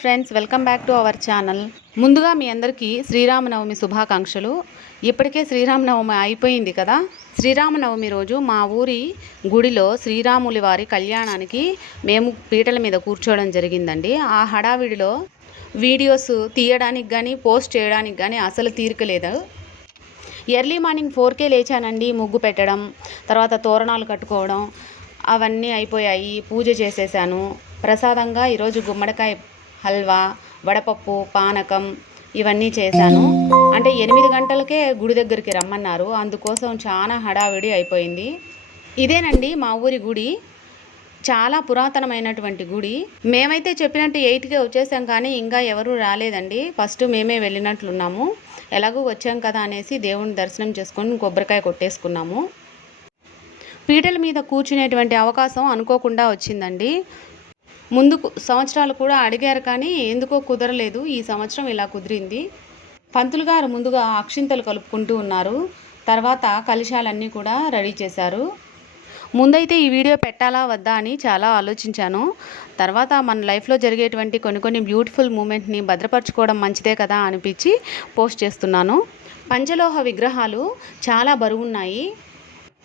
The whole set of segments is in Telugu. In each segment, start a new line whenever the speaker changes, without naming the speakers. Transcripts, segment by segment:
Friends welcome back to our channel. ముందుగా మీ అందరికీ శ్రీరామనవమి శుభాకాంక్షలు. ఇప్పటికే శ్రీరామనవమి అయిపోయింది కదా? శ్రీరామనవమి రోజు మా ఊరి గుడిలో శ్రీరాములి వారి కళ్యాణానికి మేము పీటల మీద కూర్చోవడం జరిగిందండి. ఆ హడావిడిలో వీడియోస్ తీయడానికి కానీ పోస్ట్ చేయడానికి కానీ అసలు తీరిక లేదు ఎర్లీ మార్నింగ్ ఫోర్కే లేచానండి ముగ్గు పెట్టడం తర్వాత తోరణాలు కట్టుకోవడం అవన్నీ అయిపోయాయి. పూజ చేసేసాను. ప్రసాదంగా ఈరోజు గుమ్మడికాయ హల్వా వడపప్పు పానకం ఇవన్నీ చేశాను. అంటే ఎనిమిది గంటలకే గుడి దగ్గరికి రమ్మన్నారు. అందుకోసం చాలా హడావిడి అయిపోయింది. ఇదేనండి మా ఊరి గుడి. చాలా పురాతనమైనటువంటి గుడి. మేమైతే చెప్పినట్టు ఎయిట్కే వచ్చేసాం కానీ ఇంకా ఎవరూ రాలేదండి. ఫస్ట్ మేమే వెళ్ళినట్లున్నాము. ఎలాగూ వచ్చాం కదా అనేసి దేవుని దర్శనం చేసుకొని కొబ్బరికాయ కొట్టేసుకున్నాము. పీటల మీద కూర్చునేటువంటి అవకాశం అనుకోకుండా వచ్చిందండి. ముందు సంవత్సరాలు కూడా అడిగారు కానీ ఎందుకో కుదరలేదు. ఈ సంవత్సరం ఇలా కుదిరింది. పంతులు గారు ముందుగా అక్షింతలు కలుపుకుంటూ ఉన్నారు. తర్వాత కలశాలన్నీ కూడా రెడీ చేశారు. ముందైతే ఈ వీడియో పెట్టాలా వద్దా అని చాలా ఆలోచించాను. తర్వాత మన లైఫ్లో జరిగేటువంటి కొన్ని కొన్ని బ్యూటిఫుల్ మూమెంట్ని భద్రపరచుకోవడం మంచిదే కదా అనిపించి పోస్ట్ చేస్తున్నాను. పంచలోహ విగ్రహాలు చాలా బరువున్నాయి.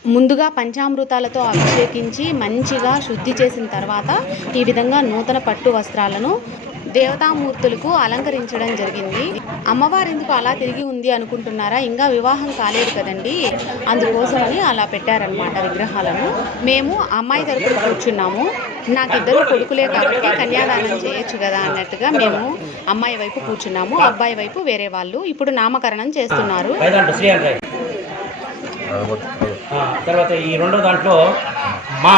ముందుగా పంచామృతాలతో అభిషేకించి మంచిగా శుద్ధి చేసిన తర్వాత ఈ విధంగా నూతన పట్టు వస్త్రాలను దేవతామూర్తులకు అలంకరించడం జరిగింది. అమ్మవారు ఎందుకు అలా తిరిగి ఉంది అనుకుంటున్నారా? ఇంకా వివాహం కాలేదు కదండి. అందుకోసమని అలా పెట్టారనమాట విగ్రహాలను. మేము అమ్మాయి తరపున కూర్చున్నాము. నాకు ఇద్దరు కొడుకులే కాబట్టి కన్యాదానం చేయొచ్చు కదా అన్నట్టుగా మేము అమ్మాయి వైపు కూర్చున్నాము. అబ్బాయి వైపు వేరే వాళ్ళు ఇప్పుడు నామకరణం చేస్తున్నారు
పైదాంట్లో శ్రీ అని రాయి. ఆ, తర్వాత ఈ రెండో దాంట్లో మా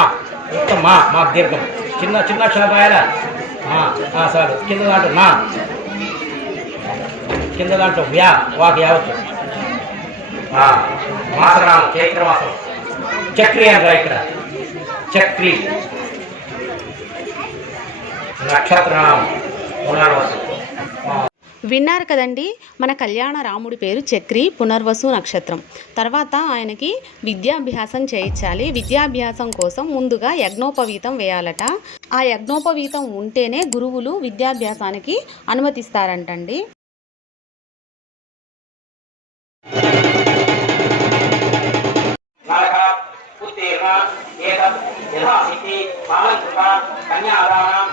ఉత్త మా మా దీర్ఘం. చిన్న చిన్న అక్షరం రాయాలా సార్. కింద దాంట్లో నా. కింద దాంట్లో వ్యా వాకి యావచ్చు ఆ, మాసనామం చైత్ర మాసం. చక్రి అంటారా ఇక్కడ. చక్రి. నక్షత్రనామం ఉన్నాడు
విన్నారు కదండి మన కళ్యాణ రాముడి పేరు చక్రి పునర్వసు నక్షత్రం. తర్వాత ఆయనకి విద్యాభ్యాసం చేయించాలి. విద్యాభ్యాసం కోసం ముందుగా యజ్ఞోపవీతం వేయాలట. ఆ యజ్ఞోపవీతం ఉంటేనే గురువులు విద్యాభ్యాసానికి అనుమతిస్తారంటండి.
నరక కన్యాదానం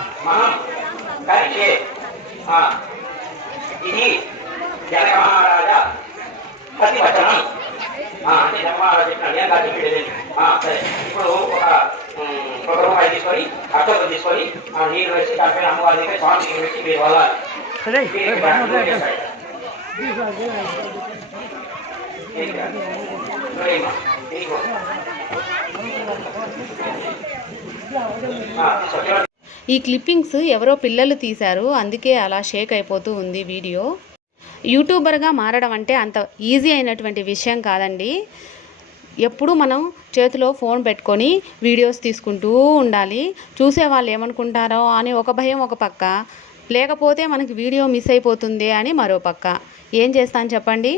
ఇది జనక మహారాజా ప్రతివచనం ఆ, అంటే జనక మహారాజా చెప్పినాడు ఏం కాదు చెప్పేది లేదు. ఆ, సరే ఇప్పుడు ఒక ఉమ్, ఒక రూపాయి తీసుకొని అక్షతలు తీసుకొని ఆ నీరు వేసి దానిపైన అమ్మవారి దగ్గర స్వామి దగ్గర పెట్టి మీరు వదలాలి వీరికి బ్రాహ్మణులు చేస్తాడు. వీరికి నోరేమ్మా, వీరికి. ఆ, తీసుకో.
ఈ క్లిప్పింగ్స్ ఎవరో పిల్లలు తీశారు అందుకే అలా షేక్ అయిపోతూ ఉంది వీడియో. యూట్యూబర్గా మారడం అంటే అంత ఈజీ అయినటువంటి విషయం కాదండి. ఎప్పుడు మనం చేతిలో ఫోన్ పెట్టుకొని వీడియోస్ తీసుకుంటూ ఉండాలి. చూసే వాళ్ళు ఏమనుకుంటారో అని ఒక భయం ఒక పక్క. లేకపోతే మనకి వీడియో మిస్ అయిపోతుంది అని మరో పక్క. ఏం చేస్తాను చెప్పండి?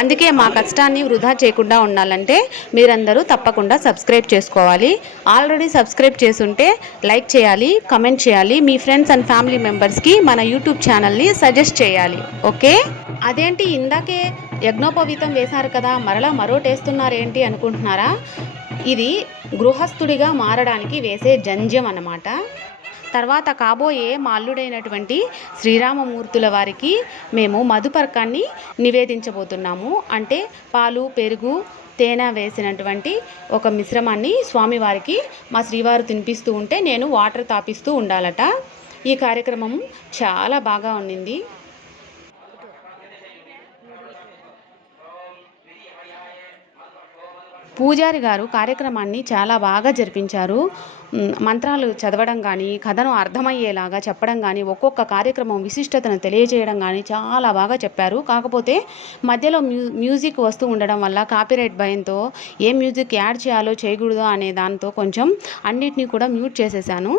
అందుకే మా కష్టాన్ని వృధా చేయకుండా ఉండాలంటే మీరందరూ తప్పకుండా సబ్స్క్రైబ్ చేసుకోవాలి. ఆల్రెడీ సబ్స్క్రైబ్ చేసుంటే లైక్ చేయాలి కమెంట్ చేయాలి మీ ఫ్రెండ్స్ అండ్ ఫ్యామిలీ మెంబర్స్కి మన యూట్యూబ్ ఛానల్ని సజెస్ట్ చేయాలి. ఓకే? అదేంటి ఇందాకే యజ్ఞోపవీతం వేశారు కదా మరలా మరో టేస్తున్నారేంటి అనుకుంటున్నారా? ఇది గృహస్థుడిగా మారడానికి వేసే జంజ్యం అన్నమాట. తర్వాత కాబోయే మా అల్లుడైనటువంటి శ్రీరామమూర్తుల వారికి మేము మధుపర్కాన్ని నివేదించబోతున్నాము. అంటే పాలు పెరుగు తేనె వేసినటువంటి ఒక మిశ్రమాన్ని స్వామివారికి మా శ్రీవారు తినిపిస్తూ ఉంటే నేను వాటర్ తాపిస్తూ ఉండాలట. ఈ కార్యక్రమం చాలా బాగా ఉండింది. పూజారి గారు కార్యక్రమాన్ని చాలా బాగా జరిపించారు. మంత్రాలు చదవడం కానీ కథను అర్థమయ్యేలాగా చెప్పడం కానీ ఒక్కొక్క కార్యక్రమం విశిష్టతను తెలియజేయడం కానీ చాలా బాగా చెప్పారు. కాకపోతే మధ్యలో మ్యూ మ్యూజిక్ వస్తూ ఉండడం వల్ల కాపీరైట్ భయంతో ఏ మ్యూజిక్ యాడ్ చేయాలో చేయకూడదో అనే దాంతో కొంచెం అన్నిటినీ కూడా మ్యూట్ చేసేసాను.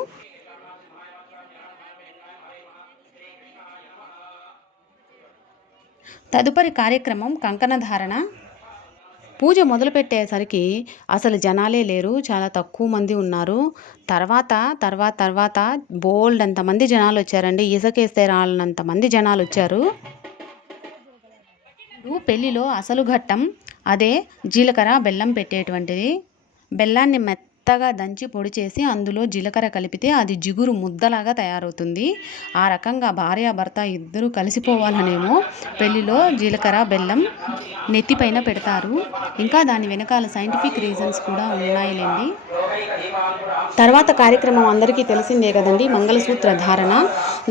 తదుపరి కార్యక్రమం కంకణధారణ. పూజ మొదలుపెట్టేసరికి అసలు జనాలే లేరు చాలా తక్కువ మంది ఉన్నారు. తర్వాత తర్వాత తర్వాత బోల్డ్ అంతమంది జనాలు వచ్చారండి. ఇసుకేస్తే రాలనంత మంది జనాలు వచ్చారు. పెళ్ళిలో అసలు ఘట్టం అదే జీలకర్ర బెల్లం పెట్టేటువంటిది. బెల్లాన్ని మెత్తగా దంచి పొడి చేసి అందులో జీలకర్ర కలిపితే అది జిగురు ముద్దలాగా తయారవుతుంది. ఆ రకంగా భార్యాభర్త ఇద్దరు కలిసిపోవాలనేమో పెళ్ళిలో జీలకర్ర బెల్లం నెత్తిపైన పెడతారు. ఇంకా దాని వెనకాల సైంటిఫిక్ రీజన్స్ కూడా ఉన్నాయిలేండి. తర్వాత కార్యక్రమం అందరికీ తెలిసిందే కదండి మంగళసూత్ర ధారణ.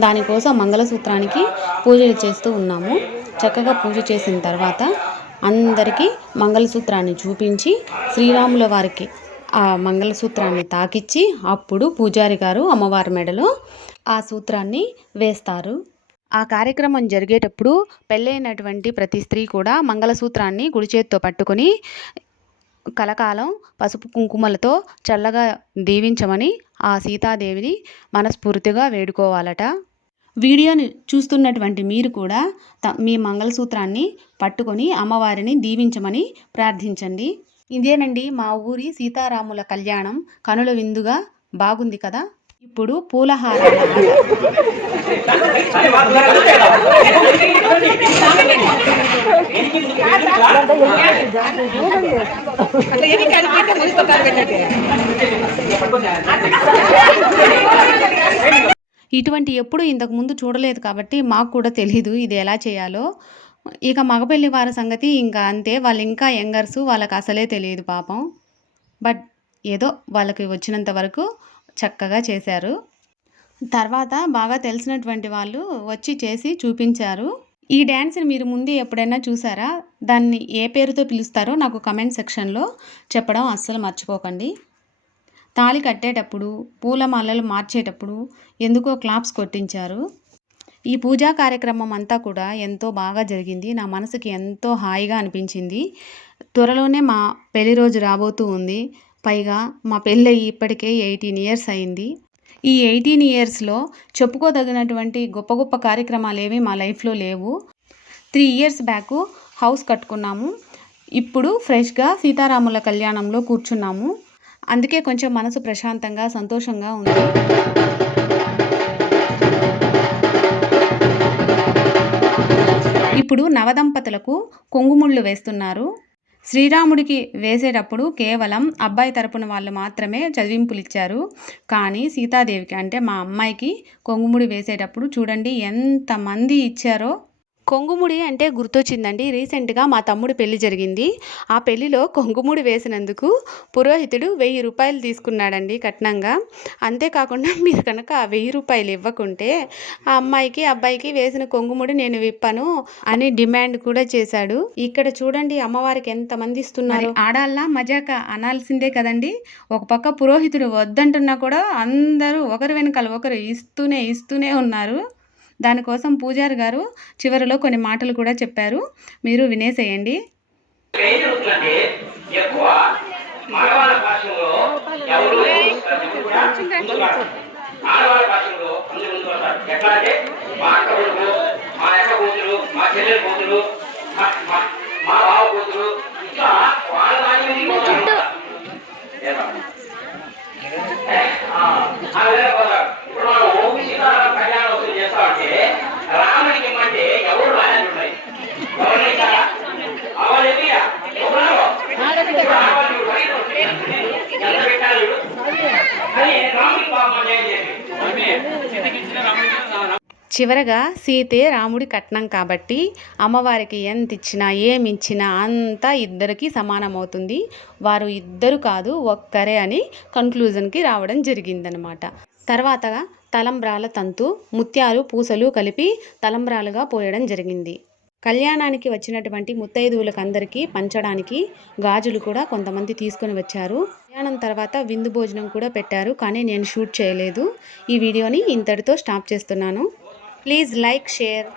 దానికోసం మంగళసూత్రానికి పూజలు చేస్తూ ఉన్నాము. చక్కగా పూజ చేసిన తర్వాత అందరికీ మంగళసూత్రాన్ని చూపించి శ్రీరాముల వారికి ఆ మంగళసూత్రాన్ని తాకిచ్చి అప్పుడు పూజారి గారు అమ్మవారి మెడలో ఆ సూత్రాన్ని వేస్తారు. ఆ కార్యక్రమం జరిగేటప్పుడు పెళ్ళైనటువంటి ప్రతి స్త్రీ కూడా మంగళసూత్రాన్ని గుడిచేత్తో పట్టుకొని కలకాలం పసుపు కుంకుమలతో చల్లగా దీవించమని ఆ సీతాదేవిని మనస్ఫూర్తిగా వేడుకోవాలట. వీడియోని చూస్తున్నటువంటి మీరు కూడా త మీ మంగళసూత్రాన్ని పట్టుకొని అమ్మవారిని దీవించమని ప్రార్థించండి. ఇదేనండి మా ఊరి సీతారాముల కళ్యాణం. కనుల విందుగా బాగుంది కదా? ఇప్పుడు పూలహారాల ఇటువంటి ఎప్పుడు ఇంతకు ముందు చూడలేదు కాబట్టి మాకు కూడా తెలీదు ఇది ఎలా చేయాలో. ఇక మగపెళ్ళి వారి సంగతి ఇంకా అంతే. వాళ్ళు ఇంకా యంగర్స్ వాళ్ళకి అసలే తెలియదు పాపం. బట్ ఏదో వాళ్ళకి వచ్చినంత వరకు చక్కగా చేశారు. తర్వాత బాగా తెలిసినటువంటి వాళ్ళు వచ్చి చేసి చూపించారు. ఈ డ్యాన్స్ని మీరు ముందు ఎప్పుడైనా చూసారా? దాన్ని ఏ పేరుతో పిలుస్తారో నాకు కమెంట్ సెక్షన్లో చెప్పడం అస్సలు మర్చిపోకండి. తాళి కట్టేటప్పుడు పూలమాలలు మార్చేటప్పుడు ఎందుకో క్లాప్స్ కొట్టించారు. ఈ పూజా కార్యక్రమం అంతా కూడా ఎంతో బాగా జరిగింది. నా మనసుకి ఎంతో హాయిగా అనిపించింది. త్వరలోనే మా పెళ్ళి రోజు రాబోతూ ఉంది. పైగా మా పెళ్ళయి ఇప్పటికే ఎయిటీన్ ఇయర్స్ అయింది. ఈ ఎయిటీన్ ఇయర్స్లో చెప్పుకోదగినటువంటి గొప్ప గొప్ప కార్యక్రమాలు ఏవి మా లైఫ్లో లేవు. త్రీ ఇయర్స్ బ్యాక్ హౌస్ కట్టుకున్నాము. ఇప్పుడు ఫ్రెష్గా సీతారాముల కళ్యాణంలో కూర్చున్నాము. అందుకే కొంచెం మనసు ప్రశాంతంగా సంతోషంగా ఉంది. ఇప్పుడు నవదంపతులకు కొంగుముళ్ళు వేస్తున్నారు. శ్రీరాముడికి వేసేటప్పుడు కేవలం అబ్బాయి తరపున వాళ్ళు మాత్రమే చదివింపులు ఇచ్చారు కానీ సీతాదేవికి అంటే మా అమ్మాయికి కొంగుముడి వేసేటప్పుడు చూడండి ఎంతమంది ఇచ్చారో కొంగుముడి అంటే గుర్తొచ్చిందండి. రీసెంట్గా మా తమ్ముడు పెళ్ళి జరిగింది. ఆ పెళ్ళిలో కొంగుముడి వేసినందుకు పురోహితుడు వెయ్యి రూపాయలు తీసుకున్నాడండి కట్నంగా. అంతేకాకుండా మీరు కనుక ఆ వెయ్యి రూపాయలు ఇవ్వకుంటే ఆ అమ్మాయికి అబ్బాయికి వేసిన కొంగుముడి నేను విప్పను అని డిమాండ్ కూడా చేశాడు. ఇక్కడ చూడండి అమ్మవారికి ఎంతమంది ఇస్తున్నారు. ఆడాల్లా మజాక అనాల్సిందే కదండి. ఒక పక్క పురోహితుడు వద్దంటున్నా కూడా అందరూ ఒకరు వెనకాల ఒకరు ఇస్తూనే ఇస్తూనే ఉన్నారు. దానికోసం పూజారి గారు చివరిలో కొన్ని మాటలు కూడా చెప్పారు. మీరు వినేసేయండి.
ఎక్కువ మగవాళ్ళ భాషలో ఎవరు ఆడవాళ్ళ భాషలో అందరూ ఎట్లా అంటే మా అక్క కొడుకు మా అక్క కూతురు మా చెల్లెల కూతురు మా బావ కూతురు ఇట్లా వాళ్ళ దాని మీద ఇంకొకరు ఉంటారు. ఏదో. ఆ, ఆ విధంగా పోతారు. ఇప్పుడు మనం ఓపి సీతారామ కళ్యాణ వసూలు చేస్తామంటే రాముడికి ఇమ్మంటే ఎవరు రాయాలి ఉన్నాయి ఎవరు ఇస్తారా అవలు ఎదిగా ఎవరు ఇప్పుడు ఆడవాళ్ళు ఇప్పుడు బయట ఉంటున్నారు. ఎంత పెట్టాలి ఇప్పుడు? అని రాముడికి పాపం అన్యాయం చేసి
చివరగా సీతే రాముడి కట్నం కాబట్టి అమ్మవారికి ఎంత ఇచ్చినా ఏమి ఇచ్చినా అంతా ఇద్దరికి సమానమవుతుంది. వారు ఇద్దరు కాదు ఒక్కరే అని కన్క్లూజన్కి రావడం జరిగిందనమాట. తర్వాత తలంబ్రాల తంతు ముత్యాలు పూసలు కలిపి తలంబ్రాలుగా పోయడం జరిగింది. కళ్యాణానికి వచ్చినటువంటి ముత్తైదువులకు అందరికీ పంచడానికి గాజులు కూడా కొంతమంది తీసుకొని వచ్చారు. ప్రయాణం తర్వాత విందు భోజనం కూడా పెట్టారు కానీ నేను షూట్ చేయలేదు. ఈ వీడియోని ఇంతటితో స్టాప్ చేస్తున్నాను. Please like share.